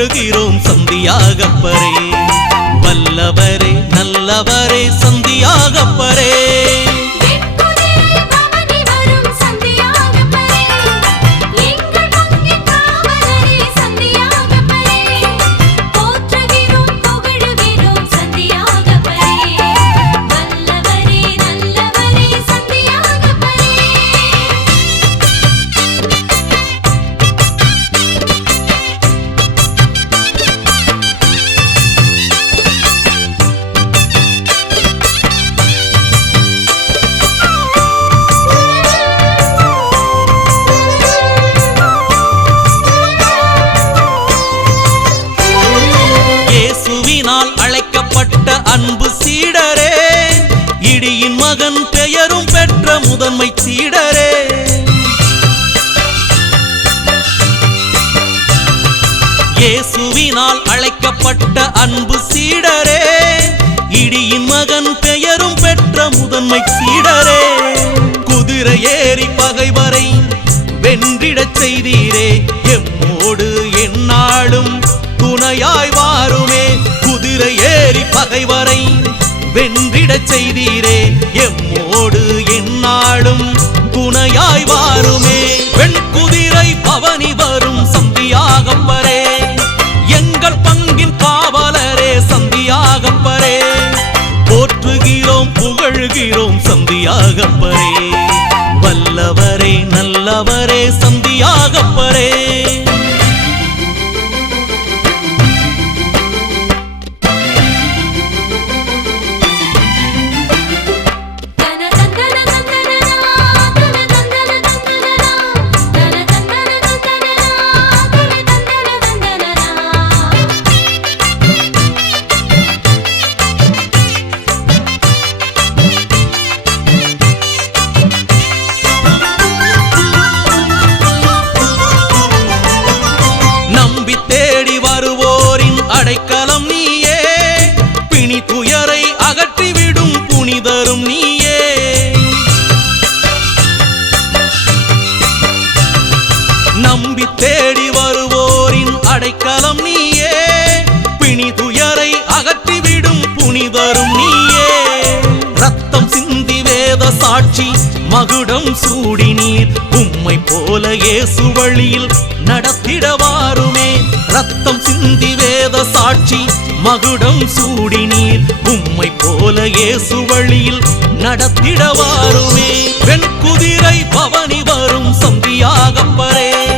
புகழுகிறோம் சந்தியாகப்பரே. வல்லவரே நல்லவரே சந்தியாகப்பரே. பெயரும் முதன்மை சீடரே. இயேசுவினால் அழைக்கப்பட்ட அன்பு சீடரே. இடியின் மகன் பெயரும் பெற்ற முதன்மை சீடரே. குதிரை ஏறி பகைவரை வென்றிடச் செய்தீரே. எம்மோடு என்னாலும் துணையாய் வாருமே. குதிரை ஏறி பகைவரை வென்றிடச் செய்தீரே. எம் ஓடு என்னாலும் துணையாய் வாருமே. வெண் குதிரை பவனி வரும் சந்தியாகப்பரே எங்கள் பங்கின் காவலரே சந்தியாகப்பரே போற்றுகிறோம் புகழுகிறோம் சந்தியாகப்பரே வல்லவரே நல்லவரே சந்தியாகப்பரே அகற்றிவிடும் புனிதரும் நீயே. நம்பி தேடி வருவோரின் அடைக்கலம் நீயே. பிணி துயரை அகற்றிவிடும் புனிதரும் நீயே. ரத்தம் சிந்தி வேத சாட்சி மகுடம் சூடி நீர். உம்மை போல இயேசு வழியில் நடத்திட வாருமே. ரத்தம் சிந்தி வேத சாட்சி மகுடம் சூடி நீர் உம்மை போல இயேசு வழியில் நடத்திடவாருமே. வாருமே குதிரை பவனி வரும் சந்தியாகப்பரே.